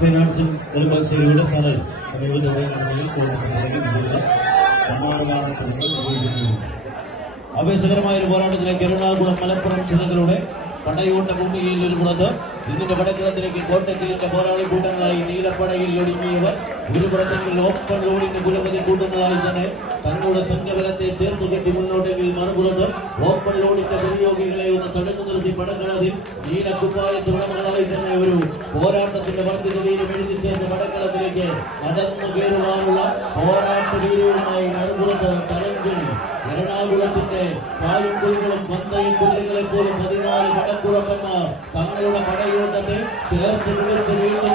Financing നെടുമ്പാശ്ശേരിയുടെ ഫറൽ സമീപത്തിൽ Congress വിജയിച്ച സമ്മാനദാന ചടങ്ങ് നിർവഹിക്കുന്നു. ആവേശകരമായ ഒരു പോരാട്ടത്തിലേക്ക് എറണാകുളം മലപ്പുറം ജില്ലകളുടെ പടയോട്ട ഭൂമിയിൽ ഒരു പുറത്ത് ഇതിന്റെ വടക്കിളത്തിലേക്ക് കോട്ടക്കലിന്റെ പോരാളി കൂട്ടങ്ങളായി നീലപ്പടയിൽ ഒടുങ്ങിയവർ ഇരുപുറത്തെങ്കിൽ ഓപ്പൺ ലോഡിന്റെ കുലപതി കൂട്ടുന്നതായി തന്നെ തങ്ങളുടെ സംഘബലത്തെ ചേർത്ത് കെട്ടി മുന്നോട്ടെങ്കിൽ മറുപുറത്ത് ഓപ്പൺ ലോഡിന്റെ പ്രതിയോഗികളെ ഒന്ന് തടുത്തു നിർത്തി പടക്കളത്തിൽ നീലക്കുപ്പായത്തുടമകളായി തന്നെ ഒരു പോരാട്ടത്തിന്റെ വർദ്ധിത വീര്യം എഴുതി ചേർന്ന് പടക്കളത്തിലേക്ക് നടന്നു കയറുവാനുള്ള പോരാട്ട വീര്യവുമായി മറുപുറത്ത് തലംകിഴി എറണാകുളത്തിന്റെ കായും കുഴികളും പന്തയും കുതിരകളെ പോലും 14 പടക്കുറപ്പന്മാർ തങ്ങളുടെ പടയോട്ടത്തെ ചേർത്ത് പിടിച്ച് വീണ്ടും